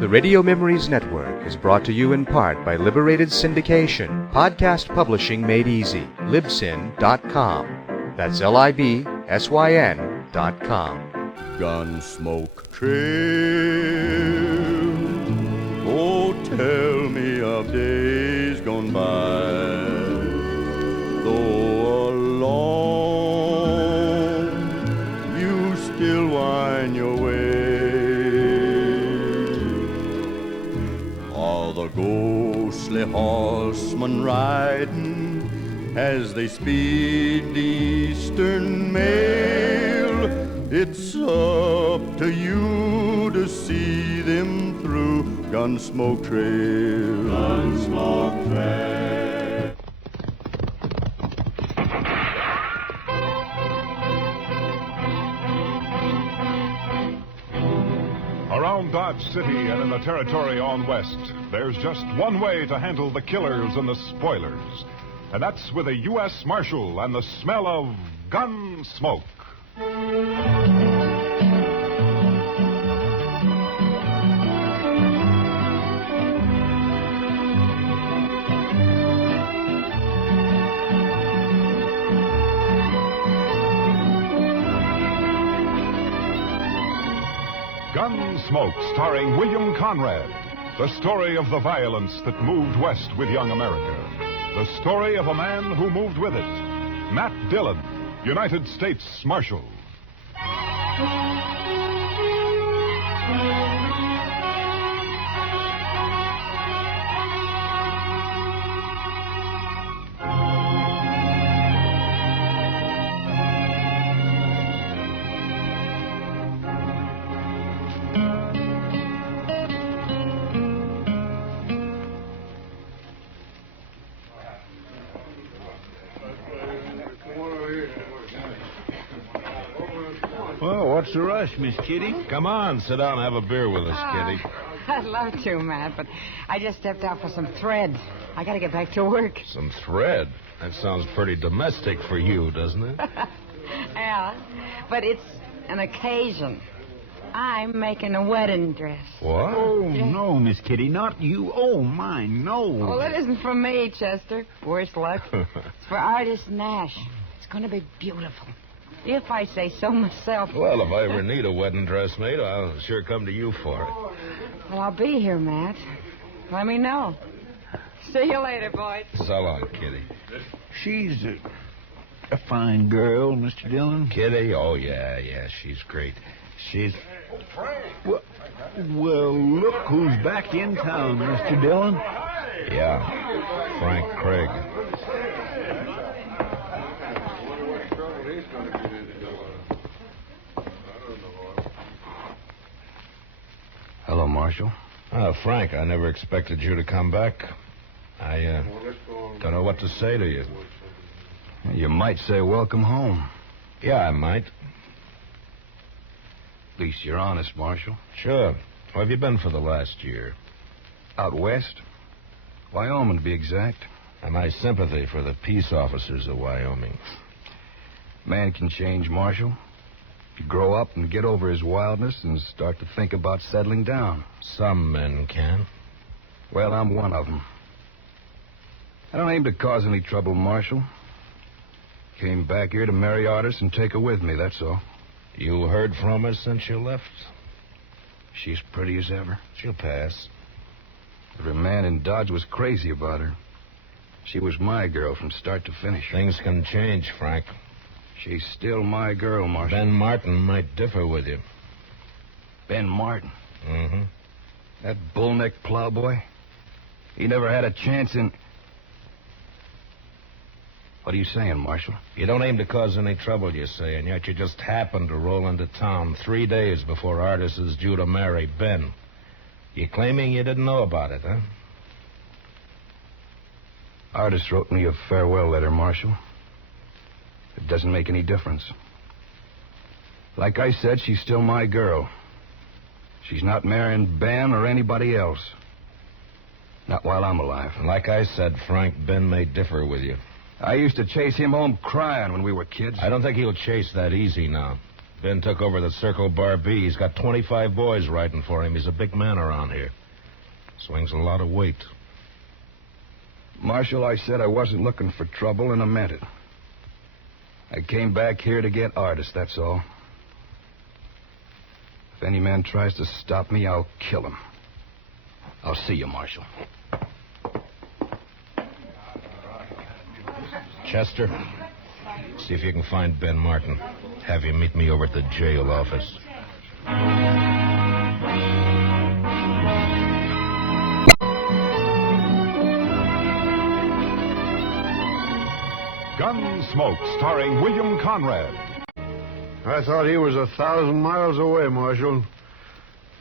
The Radio Memories Network is brought to you in part by Liberated Syndication, podcast publishing made easy, libsyn.com. That's libsyn.com. Gunsmoke trail. Oh, tell me of days gone by. Though alone, you still wind your way. All the ghostly horsemen riding as they speed the eastern mail. It's up to you to see them through Gunsmoke Trail. Gunsmoke Trail. Around Dodge City and in the territory on west, there's just one way to handle the killers and the spoilers. And that's with a U.S. Marshal and the smell of gun smoke. Gunsmoke, starring William Conrad. The story of the violence that moved west with young America. The story of a man who moved with it. Matt Dillon, United States Marshal. Well, what's the rush, Miss Kitty? Come on, sit down and have a beer with us, Kitty. I'd love to, Matt, but I just stepped out for some thread. I got to get back to work. Some thread? That sounds pretty domestic for you, doesn't it? Yeah, but it's an occasion. I'm making a wedding dress. What? Oh, no, Miss Kitty, not you. Oh, my, no. Well, it isn't for me, Chester. Worse luck. It's for artist Nash. It's going to be beautiful. If I say so myself. Well, if I ever need a wedding dress made, I'll sure come to you for it. Well, I'll be here, Matt. Let me know. See you later, boys. So long, Kitty. She's a fine girl, Mr. Dillon. Kitty? Oh, yeah, she's great. She's... Well, look who's back in town, Mr. Dillon. Yeah, Frank Craig. Hello, Marshal. Frank, I never expected you to come back. I don't know what to say to you. You might say welcome home. Yeah, I might. At least you're honest, Marshal. Sure. Where have you been for the last year? Out west. Wyoming, to be exact. And my sympathy for the peace officers of Wyoming. Man can change, Marshal. If you grow up and get over his wildness and start to think about settling down. Some men can. Well, I'm one of them. I don't aim to cause any trouble, Marshal. Came back here to marry Artis and take her with me, that's all. You heard from her since you left? She's pretty as ever. She'll pass. Every man in Dodge was crazy about her. She was my girl from start to finish. Things can change, Frank. She's still my girl, Marshal. Ben Martin might differ with you. Ben Martin? Mm-hmm. That bull-necked plowboy? He never had a chance in... What are you saying, Marshal? You don't aim to cause any trouble, you say, and yet you just happened to roll into town 3 days before Artis is due to marry Ben. You claiming you didn't know about it, huh? Artis wrote me a farewell letter, Marshal. It doesn't make any difference. Like I said, she's still my girl. She's not marrying Ben or anybody else. Not while I'm alive. And like I said, Frank, Ben may differ with you. I used to chase him home crying when we were kids. I don't think he'll chase that easy now. Ben took over the Circle Bar B. He's got 25 boys riding for him. He's a big man around here. Swings a lot of weight. Marshal, I said I wasn't looking for trouble, and I meant it. I came back here to get Artis, that's all. If any man tries to stop me, I'll kill him. I'll see you, Marshal. Chester, see if you can find Ben Martin. Have him meet me over at the jail office. Gunsmoke, starring William Conrad. I thought he was 1,000 miles away, Marshal.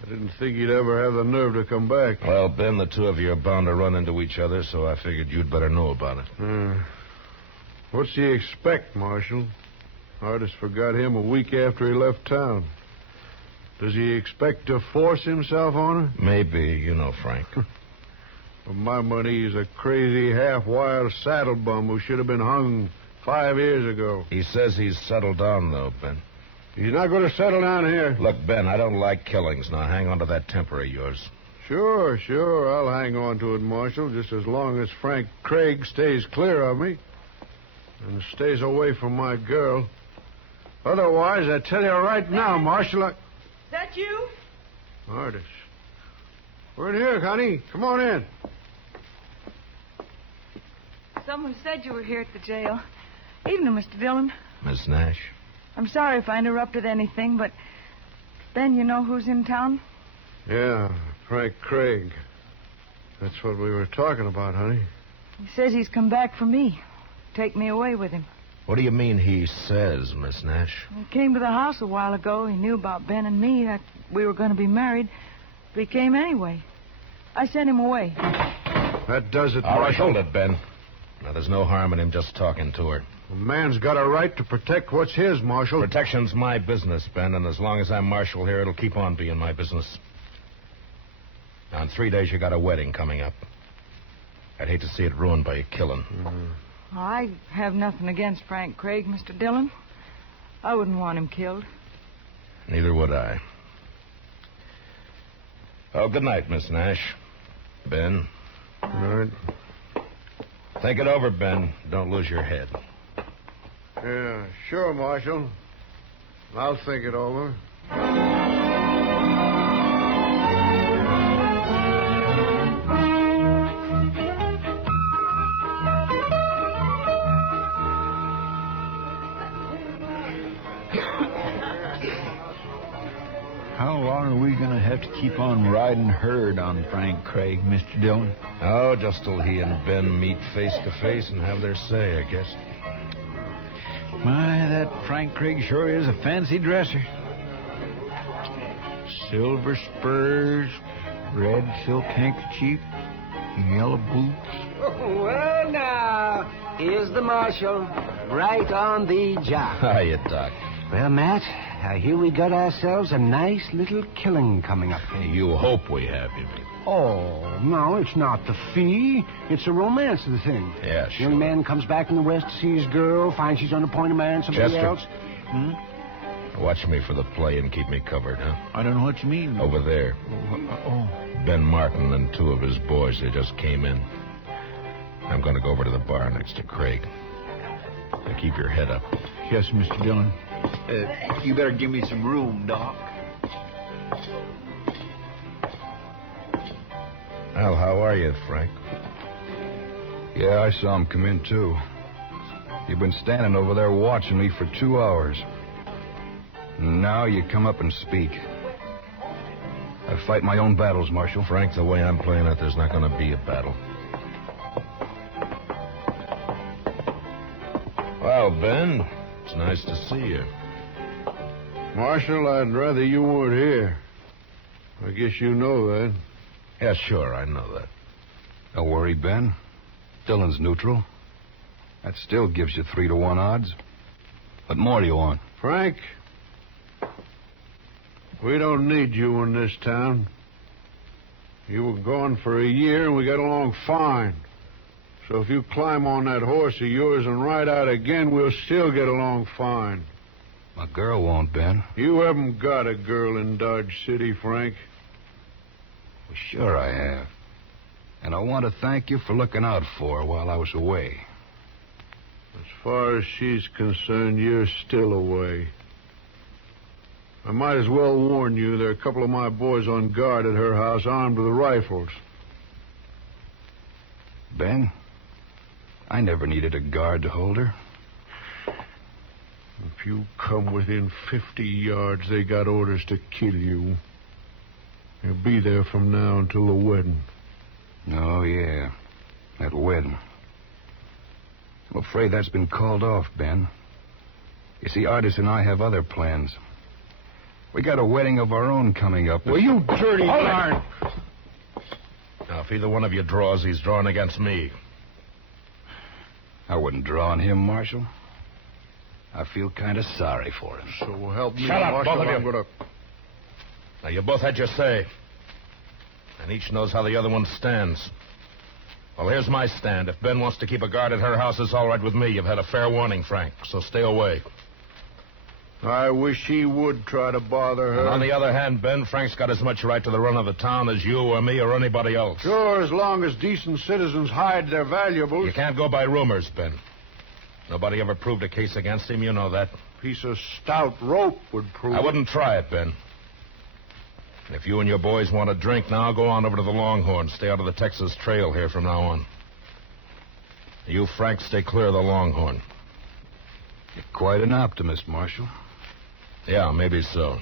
I didn't think he'd ever have the nerve to come back. Well, Ben, the two of you are bound to run into each other, so I figured you'd better know about it. What's he expect, Marshal? Artis forgot him a week after he left town. Does he expect to force himself on her? Maybe, you know, Frank. For my money, he's a crazy, half-wild saddle bum who should have been hung 5 years ago. He says he's settled down, though, Ben. He's not going to settle down here. Look, Ben, I don't like killings. Now, hang on to that temper of yours. Sure. I'll hang on to it, Marshal, just as long as Frank Craig stays clear of me and stays away from my girl. Otherwise, I tell you right now, Marshal, Is that you? Artis. We're in here, honey. Come on in. Someone said you were here at the jail. Evening, Mr. Dillon. Miss Nash? I'm sorry if I interrupted anything, but Ben, you know who's in town? Yeah, Frank Craig. That's what we were talking about, honey. He says he's come back for me. Take me away with him. What do you mean he says, Miss Nash? He came to the house a while ago. He knew about Ben and me, that we were going to be married. But he came anyway. I sent him away. That does it, All right, Marshal. hold it, Ben. Now, there's no harm in him just talking to her. A man's got a right to protect what's his, Marshal. Protection's my business, Ben, and as long as I'm marshal here, it'll keep on being my business. Now, in 3 days, you got a wedding coming up. I'd hate to see it ruined by a killing. I have nothing against Frank Craig, Mr. Dillon. I wouldn't want him killed. Neither would I. Oh, good night, Miss Nash. Ben. All right. Think it over, Ben. Don't lose your head. Yeah, sure, Marshal. I'll think it over. How long are we going to have to keep on riding herd on Frank Craig, Mr. Dillon? Oh, just till he and Ben meet face to face and have their say, I guess. My, that Frank Craig sure is a fancy dresser. Silver spurs, red silk handkerchief, yellow boots. Well, now, here's the marshal, right on the job. Hiya, Doc. Well, Matt, I hear we got ourselves a nice little killing coming up. You hope we have, you mean? Oh, no, it's not the fee. It's the romance of the thing. Yeah, sure. Young man comes back in the West to see his girl, finds she's on the point of marrying somebody Chester. else. Watch me for the play and keep me covered, huh? I don't know what you mean. Over there. Oh. Ben Martin and two of his boys, they just came in. I'm going to go over to the bar next to Craig. Now keep your head up. Yes, Mr. Dillon. You better give me some room, Doc. Well, how are you, Frank? Yeah, I saw him come in, too. You've been standing over there watching me for 2 hours. Now you come up and speak. I fight my own battles, Marshal. Frank, the way I'm playing it, there's not going to be a battle. Well, Ben, it's nice to see you. Marshal, I'd rather you weren't here. I guess you know that. Yeah, sure, I know that. Don't worry, Ben. Dillon's neutral. That still gives you 3-to-1 odds. What more do you want? Frank, we don't need you in this town. You were gone for a year, and we got along fine. So if you climb on that horse of yours and ride out again, we'll still get along fine. A girl won't, Ben. You haven't got a girl in Dodge City, Frank. Well, sure I have. And I want to thank you for looking out for her while I was away. As far as she's concerned, you're still away. I might as well warn you, there are a couple of my boys on guard at her house armed with rifles. Ben, I never needed a guard to hold her. If you come within 50 yards, they got orders to kill you. You'll be there from now until the wedding. Oh, yeah. That wedding. I'm afraid that's been called off, Ben. You see, Artis and I have other plans. We got a wedding of our own coming up. Well, you dirty darn. Now, if either one of you draws, he's drawing against me. I wouldn't draw on him, Marshal. I feel kind of sorry for him. So help me, Shut up, Marshal. both of you. I'm gonna... Now, you both had your say. And each knows how the other one stands. Well, here's my stand. If Ben wants to keep a guard at her house, it's all right with me. You've had a fair warning, Frank, so stay away. I wish he would try to bother her. And on the other hand, Ben, Frank's got as much right to the run of the town as you or me or anybody else. Sure, as long as decent citizens hide their valuables. You can't go by rumors, Ben. Nobody ever proved a case against him, you know that. Piece of stout rope would prove I wouldn't try it, Ben. If you and your boys want a drink now, go on over to the Longhorn. Stay out of the Texas Trail here from now on. You, Frank, stay clear of the Longhorn. You're quite an optimist, Marshal. Yeah, maybe so.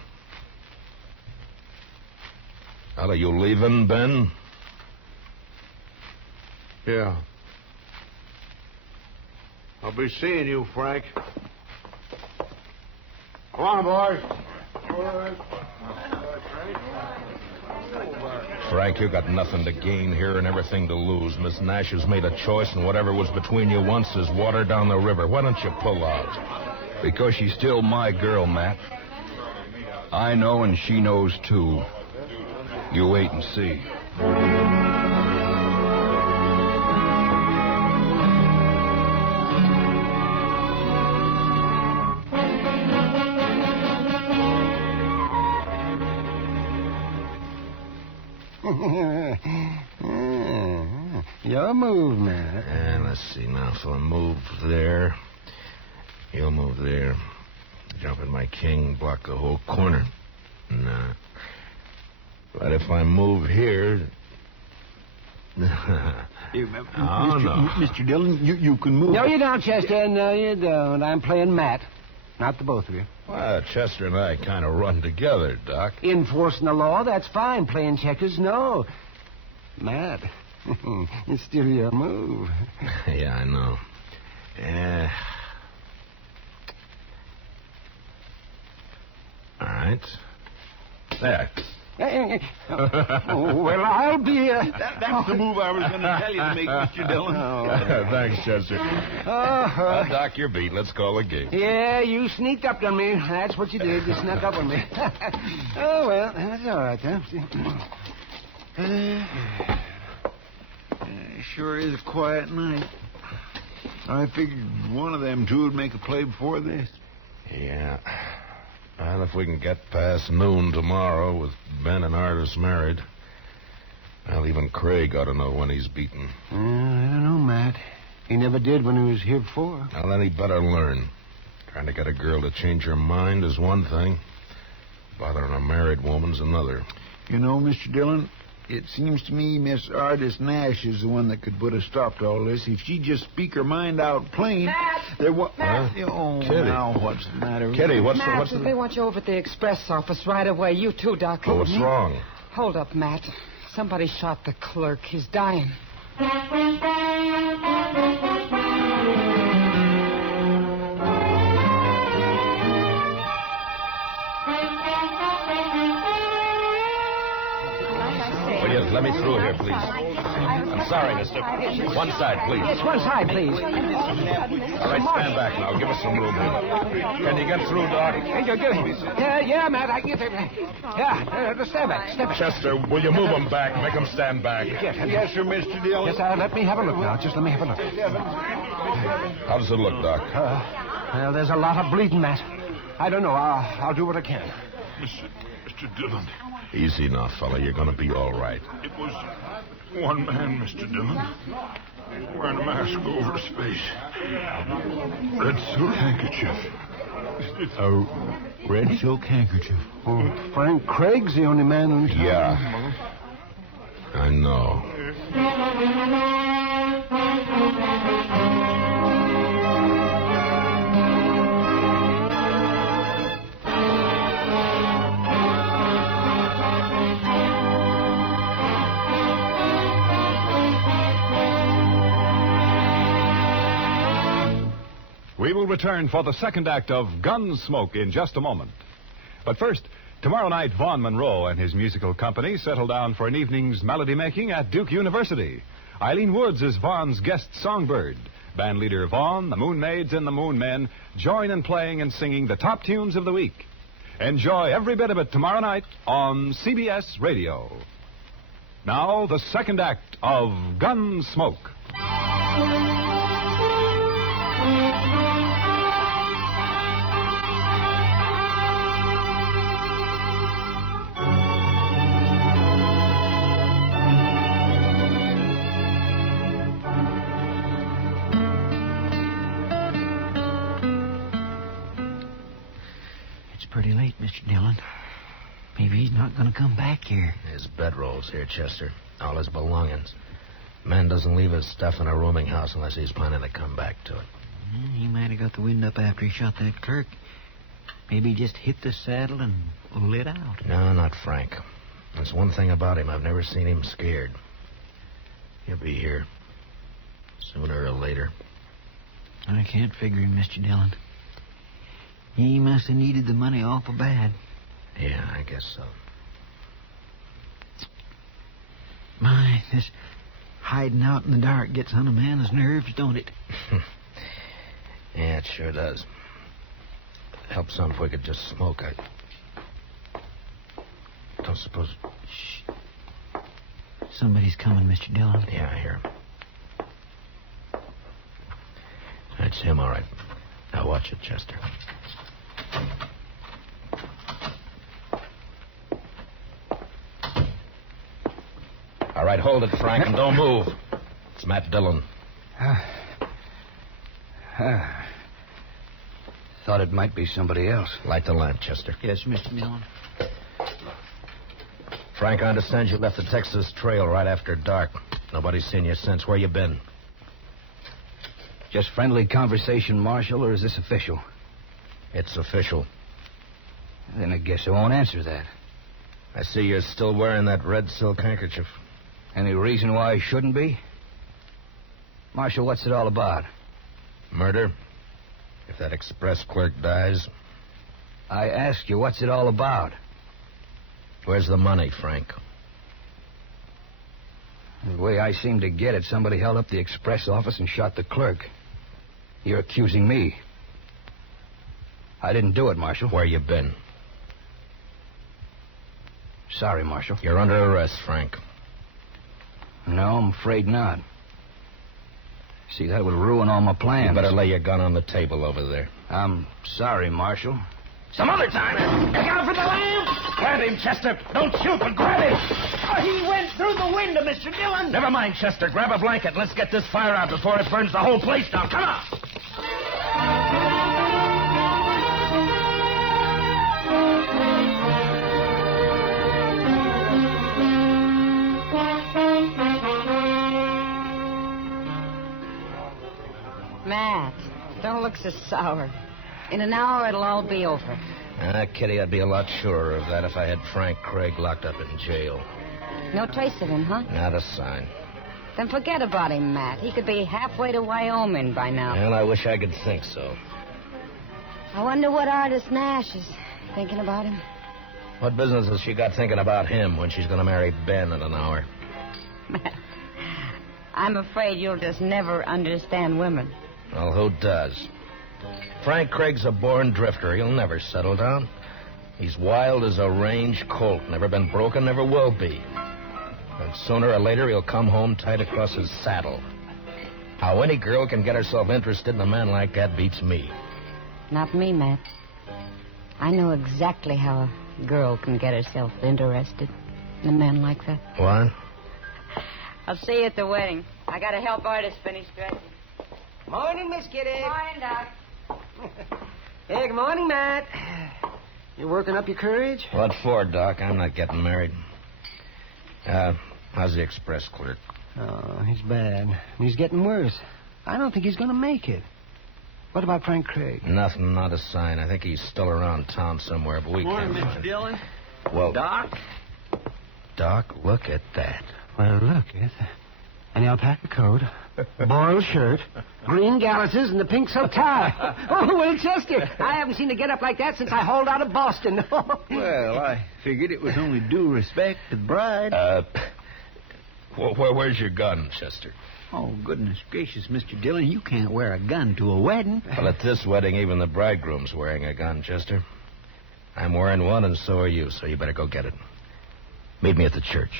Well, are you leaving, Ben? Yeah. I'll be seeing you, Frank. Come on, boys. Frank, you got nothing to gain here and everything to lose. Miss Nash has made a choice, and whatever was between you once is water down the river. Why don't you pull out? Because she's still my girl, Matt. I know and she knows, too. You wait and see. Your move, Matt. And let's see now. If I move there, you'll move there. Jump in my king, block the whole corner. Nah. But if I move here... Mr. Dillon, you can move. No, you don't, Chester. No, you don't. I'm playing Matt. Not the both of you. Well, Chester and I kind of run together, Doc. Enforcing the law, that's fine. Playing checkers, no. Matt, it's still your move. Yeah, I know. All right. There. Well, I'll be... That's the move I was going to tell you to make, Mr. Dillon. Thanks, Chester. Doc, you're beat. Let's call the game. Yeah, you sneaked up on me. That's what you did. You snuck up on me. Oh, well, that's all right, then. Sure is a quiet night. I figured one of them two would make a play before this. Yeah. Well, if we can get past noon tomorrow with Ben and Artis married, well, even Craig ought to know when he's beaten. I don't know, Matt. He never did when he was here before. Well, then he better learn. Trying to get a girl to change her mind is one thing. Bothering a married woman's another. You know, Mr. Dillon, it seems to me Miss Artis Nash is the one that could put a stop to all this. If she'd just speak her mind out plain... Matt! There was... Matt! Oh, Kitty. now what's the matter? Kitty, what's Matt, the... they want you over at the express office right away. You too, Doc. Oh, what's wrong? Hold up, Matt. Somebody shot the clerk. He's dying. Will you let me through here, please? I'm sorry, mister. One side, please. Yes, one side, please. All right, stand back now. Give us some room here. Can you get through, Doc? Yeah, Matt, I can get there. Yeah, stand back, stand back. Chester, will you move them back? Make them stand back. Yes, sir, Mr. Dillon. Yes, let me have a look now. Just let me have a look. How does it look, Doc? Well, there's a lot of bleeding, Matt. I don't know. I'll do what I can. Mr. Dillon. Easy now, fella. You're going to be all right. It was one man, Mr. Dillon. Wearing a mask over his face. Red silk handkerchief. A red silk handkerchief. Oh, Frank Craig's the only man in town. Yeah. I know. We will return for the second act of Gunsmoke in just a moment. But first, tomorrow night, Vaughn Monroe and his musical company settle down for an evening's melody making at Duke University. Eileen Woods is Vaughn's guest songbird. Band leader Vaughn, the Moon Maids, and the Moon Men join in playing and singing the top tunes of the week. Enjoy every bit of it tomorrow night on CBS Radio. Now, the second act of Gunsmoke. Pretty late, Mr. Dillon. Maybe he's not going to come back here. His bedrolls here, Chester. All his belongings. Man doesn't leave his stuff in a rooming house unless he's planning to come back to it. He might have got the wind up after he shot that clerk. Maybe he just hit the saddle and lit out. No, not Frank. There's one thing about him. I've never seen him scared. He'll be here. Sooner or later. I can't figure him, Mr. Dillon. He must have needed the money awful bad. Yeah, I guess so. My, this hiding out in the dark gets on a man's nerves, don't it? Yeah, it sure does. Help some if we could just smoke. I don't suppose... Shh. Somebody's coming, Mr. Dillon. Yeah, I hear him. That's him, all right. Now watch it, Chester. All right, hold it, Frank, and don't move. It's Matt Dillon. Thought it might be somebody else. Light the lamp, Chester. Yes, Mr. Dillon. Frank, I understand you left the Texas Trail right after dark. Nobody's seen you since. Where you been? Just friendly conversation, Marshal, or is this official? It's official. Then I guess I won't answer that. I see you're still wearing that red silk handkerchief. Any reason why I shouldn't be? Marshal, what's it all about? Murder? If that express clerk dies? I asked you, what's it all about? Where's the money, Frank? The way I seem to get it, somebody held up the express office and shot the clerk. You're accusing me. I didn't do it, Marshal. Where you been? Sorry, Marshal. You're under arrest, Frank. No, I'm afraid not. See, that would ruin all my plans. You better lay your gun on the table over there. I'm sorry, Marshal. Some other time. Look out for the lamp! Grab him, Chester. Don't shoot, but grab him. Oh, he went through the window, Mr. Dillon. Never mind, Chester. Grab a blanket. Let's get this fire out before it burns the whole place down. Come on. Matt, don't look so sour. In an hour, it'll all be over. Kitty, I'd be a lot surer of that if I had Frank Craig locked up in jail. No trace of him, huh? Not a sign. Then forget about him, Matt. He could be halfway to Wyoming by now. Well, I wish I could think so. I wonder what artist Nash is thinking about him. What business has she got thinking about him when she's going to marry Ben in an hour? Matt, I'm afraid you'll just never understand women. Well, who does? Frank Craig's a born drifter. He'll never settle down. He's wild as a range colt. Never been broken, never will be. And sooner or later, he'll come home tight across his saddle. How any girl can get herself interested in a man like that beats me. Not me, Matt. I know exactly how a girl can get herself interested in a man like that. What? I'll see you at the wedding. I gotta help Artist finish dressing. Morning, Miss Kitty. Morning, Doc. Hey, good morning, Matt. You working up your courage? What for, Doc? I'm not getting married. How's the express clerk? Oh, he's bad. And he's getting worse. I don't think he's going to make it. What about Frank Craig? Nothing, not a sign. I think he's still around town somewhere, but we can't find him. Dillon. Well, Doc? Doc, look at that. Well, look, it's an alpaca coat, boiled shirt, green galluses, and a pink silk tie. Oh, well, Chester, I haven't seen a get-up like that since I hauled out of Boston. Well, I figured it was only due respect to the bride. Where's your gun, Chester? Oh, goodness gracious, Mr. Dillon, you can't wear a gun to a wedding. Well, at this wedding, even the bridegroom's wearing a gun, Chester. I'm wearing one, and so are you, so you better go get it. Meet me at the church.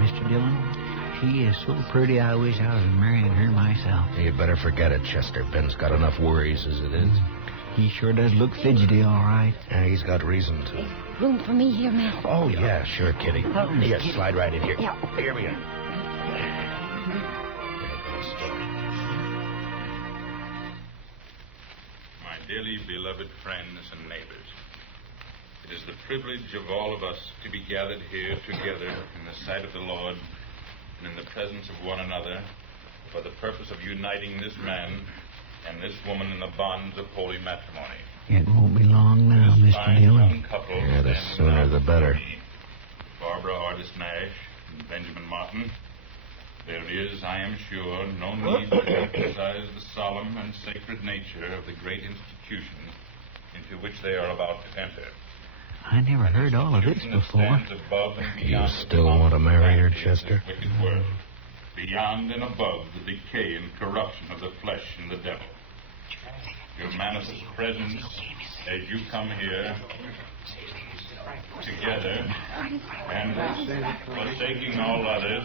Mr. Dillon, she is so pretty, I wish I was marrying her myself. You better forget it, Chester. Ben's got enough worries as it is. He sure does look fidgety, all right. Yeah, he's got reason to. Room for me here, Matt? Oh, yeah, sure, Kitty. Oh, Miss Here, Kitty. slide right in here. Yeah. Here we are. My dearly beloved friends and neighbors, it is the privilege of all of us to be gathered here together in the sight of the Lord and in the presence of one another for the purpose of uniting this man and this woman in the bonds of holy matrimony. It won't be long now, This Mr. fine Dillon. young couple Yeah, the stands sooner out the before better. me. Barbara Artis Nash and Benjamin Martin. There is, I am sure, no need to emphasize the solemn and sacred nature of the great institution into which they are about to enter. I never heard all of this Institution that before. stands above and You beyond still the want to marry her, vanity of this Chester? wicked world, beyond and above the decay and corruption of the flesh and the devil. Your manifest presence as you come here together and forsaking all others,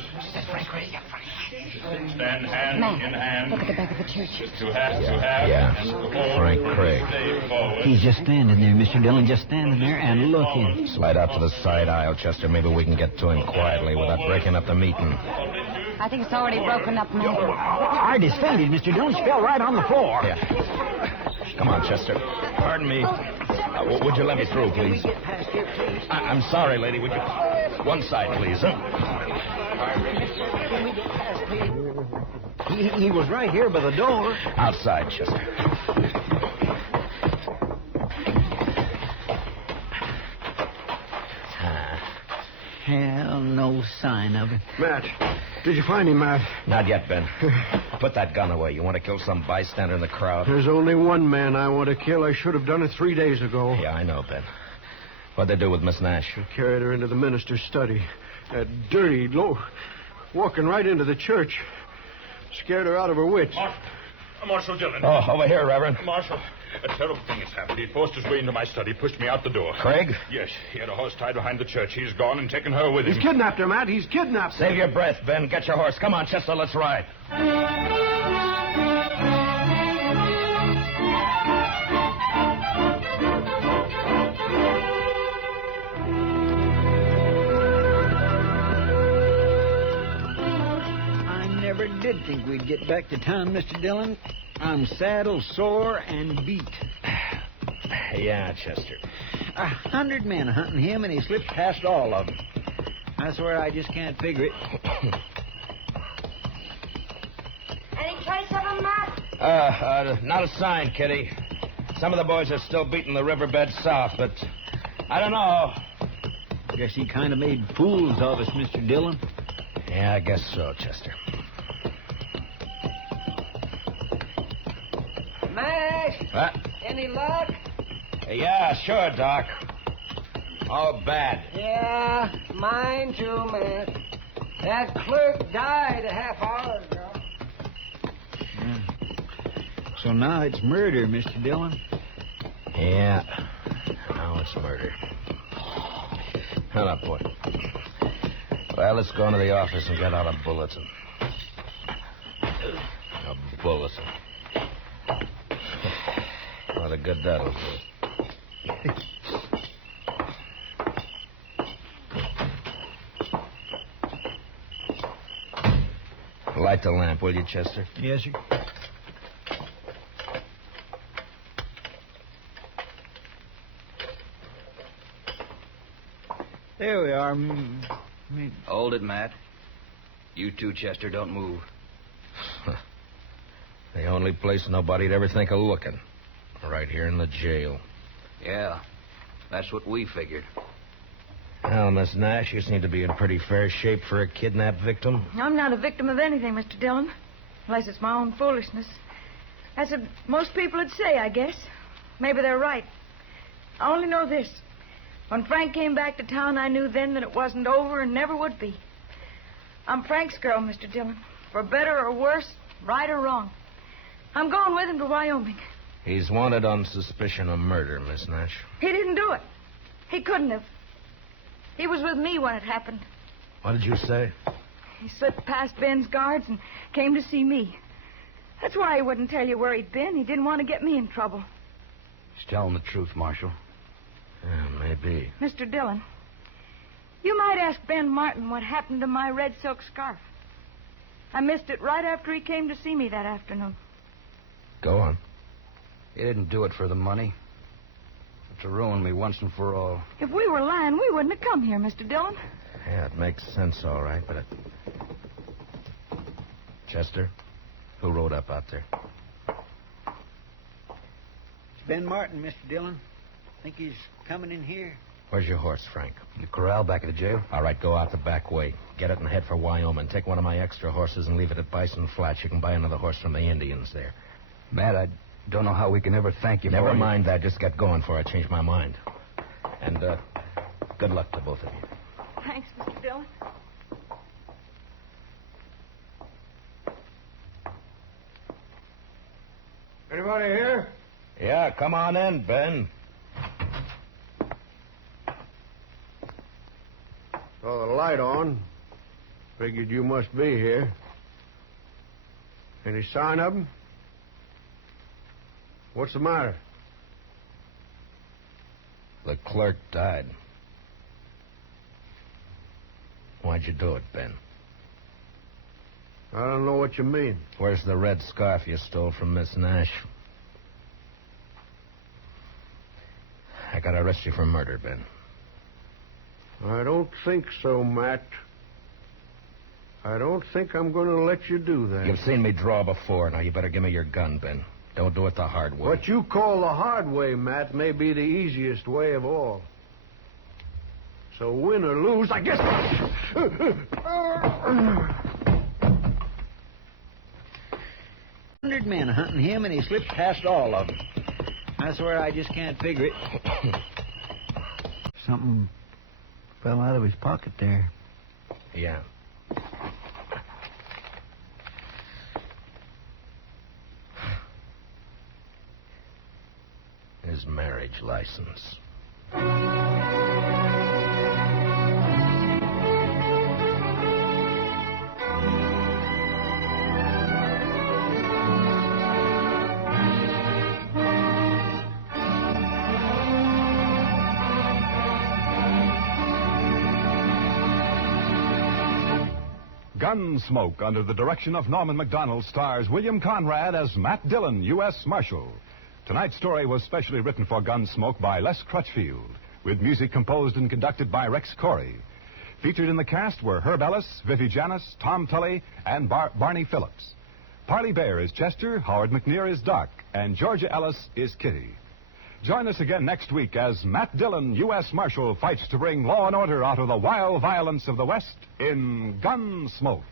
stand hand in hand Look at the back of the church. to have Yeah, and to hold Frank Craig. this day forward. He's just standing there, Mr. Dillon, just standing there and looking. Slide out to the side aisle, Chester. Maybe we can get to him quietly without breaking up the meeting. I think it's already broken up, Matt. Artist fainted, Mr. Dillon. She fell right on the floor. Yeah. Come on, Chester. Pardon me. Would you let me through, please? I'm sorry, lady. Would you... One side, please, huh? He was right here by the door. Outside, Chester. Hell, no sign of it. Matt, did you find him, Matt? Not yet, Ben. Put that gun away. You want to kill some bystander in the crowd? There's only one man I want to kill. I should have done it 3 days ago. Yeah, I know, Ben. What'd they do with Miss Nash? Carried her into the minister's study. That dirty, low, walking right into the church. Scared her out of her wits. Marshal Dillon. Oh, over here, Reverend. Marshal, a terrible thing has happened. He forced his way into my study, pushed me out the door. Craig? Yes, he had a horse tied behind the church. He's gone and taken her with him. He's kidnapped her, Matt. He's kidnapped her. Save your breath, Ben. Get your horse. Come on, Chester. Let's ride. I never did think we'd get back to town, Mr. Dillon. I'm saddled, sore, and beat. Yeah, Chester. 100 men hunting him, and he slipped past all of them. I swear I just can't figure it. Any trace of him, Matt? Not a sign, Kitty. Some of the boys are still beating the riverbed south, but I don't know. Guess he kind of made fools of us, Mr. Dillon. Yeah, I guess so, Chester. Mash, What? any luck? Yeah, sure, Doc. Oh, bad. Yeah, mine too, Matt. That clerk died a half hour ago. So now it's murder, Mr. Dillon. Yeah. wants murder. Come up, boy. Well, let's go into the office and get out a bulletin. A bulletin. What a good that'll do. Light the lamp, will you, Chester? Yes, sir. There we are. Hold it, Matt. You too, Chester, don't move. The only place nobody'd ever think of looking. Right here in the jail. Yeah, that's what we figured. Well, Miss Nash, you seem to be in pretty fair shape for a kidnapped victim. I'm not a victim of anything, Mr. Dillon. Unless it's my own foolishness. That's what most people would say, I guess. Maybe they're right. I only know this. When Frank came back to town, I knew then that it wasn't over and never would be. I'm Frank's girl, Mr. Dillon. For better or worse, right or wrong. I'm going with him to Wyoming. He's wanted on suspicion of murder, Miss Nash. He didn't do it. He couldn't have. He was with me when it happened. What did you say? He slipped past Ben's guards and came to see me. That's why he wouldn't tell you where he'd been. He didn't want to get me in trouble. He's telling the truth, Marshal. Yeah, maybe. Mr. Dillon, you might ask Ben Martin what happened to my red silk scarf. I missed it right after he came to see me that afternoon. Go on. He didn't do it for the money. But to ruin me once and for all. If we were lying, we wouldn't have come here, Mr. Dillon. Yeah, it makes sense, all right, but it... Chester, who rode up out there? It's Ben Martin, Mr. Dillon. Think he's coming in here? Where's your horse, Frank? In the corral back at the jail. All right, go out the back way. Get it and head for Wyoming. Take one of my extra horses and leave it at Bison Flats. You can buy another horse from the Indians there. Matt, I don't know how we can ever thank you for... Never mind that. Just get going before I change my mind. And, good luck to both of you. Thanks, Mr. Dillon. Anybody here? Yeah, come on in, Ben. Saw the light on. Figured you must be here. Any sign of him? What's the matter? The clerk died. Why'd you do it, Ben? I don't know what you mean. Where's the red scarf you stole from Miss Nash? I gotta arrest you for murder, Ben. I don't think so, Matt. I don't think I'm going to let you do that. You've seen me draw before. Now you better give me your gun, Ben. Don't do it the hard way. What you call the hard way, Matt, may be the easiest way of all. So win or lose, I guess... 100 men hunting him, and he slipped past all of them. That's where I just can't figure it. Something fell out of his pocket there. Yeah. His marriage license. Gunsmoke, under the direction of Norman Macdonald, stars William Conrad as Matt Dillon, U.S. Marshal. Tonight's story was specially written for Gunsmoke by Les Crutchfield, with music composed and conducted by Rex Corey. Featured in the cast were Herb Ellis, Vivi Janis, Tom Tully, and Barney Phillips. Parley Bear is Chester, Howard McNear is Doc, and Georgia Ellis is Kitty. Join us again next week as Matt Dillon, U.S. Marshal, fights to bring law and order out of the wild violence of the West in Gunsmoke.